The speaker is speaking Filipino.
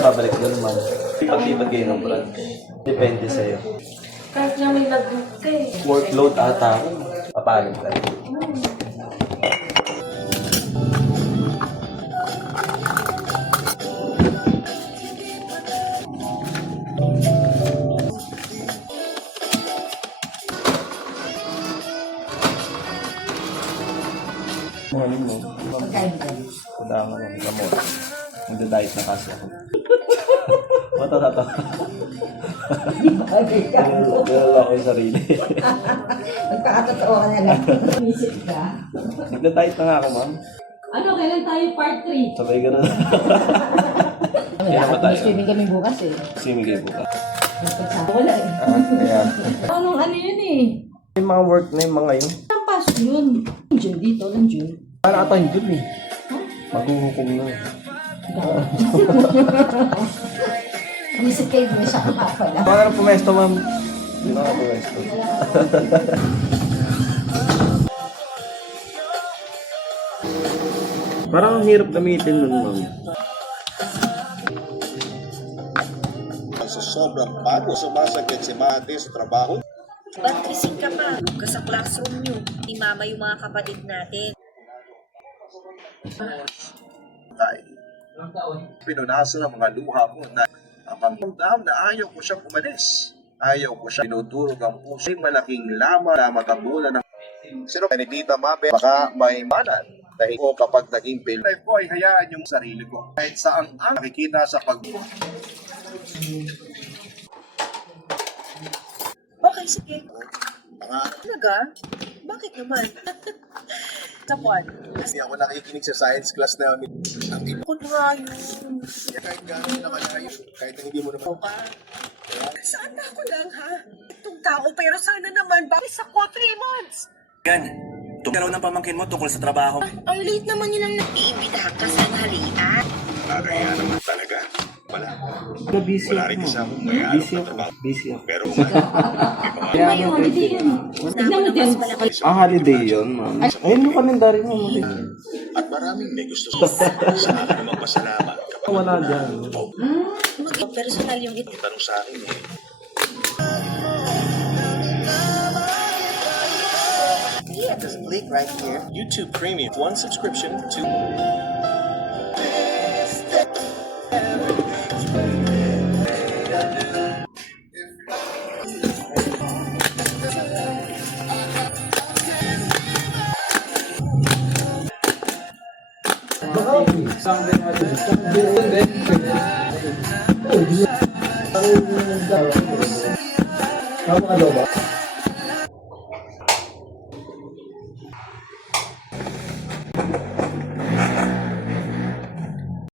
Babalik doon, ma'am. Pag-ibag kayo ng brand. Depende sa'yo. Kahit nga may lagot ka eh. Workload ata ako. Papalit tayo. Morning mo. Kudangan ng gamot. Magda-diet na kasi ako. Mata. Pero ako yung sarili. Nagkakatotoo ka na lang. Isip ka. Magda-diet na nga ako, ma'am. Ano, kailan tayo part 3? Sabay ka na. Kaya naman tayo. Swimming kami bukas eh. Swimming kayo bukas. Wala eh. Kaya. Anong ano yun eh? Yung mga work na yung mga yun. Ang pasok yun. Nandiyan dito, nandiyan. Para ata yung dun eh. Maghuhukom na. Isip kayo doon sa kapa pala. Paano pumesto, ma'am? Hindi na ako pumesto. Parang ang hirap gamitin nun, ma'am. Sa sobrang bago, sumasaglit si Mate sa trabaho. Bantrisin ka pa. Ka sa classroom nyo. Ni mama yung mga kapatid natin. Pinunasan ang mga luha ko na ang pangdam na ayaw ko siyang umalis. Ayaw ko siya pinudurog ang puso. Malaking lama na magabulan ng sino ni Tita Mabe baka may manan. Dahil ko kapag naging fail life ko ay hayaan yung sarili ko. Kahit saan ang nakikita sa pag... Okay, sige. Talaga? Bakit naman? Sa buwan. Kasi ako nakikinig sa science class na ang Kung nga yun. kahit gano'n nakalayo, kahit na hindi mo naman Pa. Saan na ako lang, ha? Itong tao, pero sana naman, bakit ako 3 months? Gan, tungkol ng pamangkin mo tungkol sa trabaho. Ang late naman nilang nag-iimbitahan ka sa halian. kaya naman talaga. Busy Wala rin kasi ako. May alok na trabaho. Busy ako. Pero Kaya May holiday yun. Tignan mo din. holiday yun, ma'am. Ayun yung kalendary mo. at maraming may gusto sa akin na magpasalamat. Wala dyan. Maging personal yung ito. Tanong sa akin eh. Yeah, just click right here. YouTube Premium, 1 subscription to... Tama ka daw ba?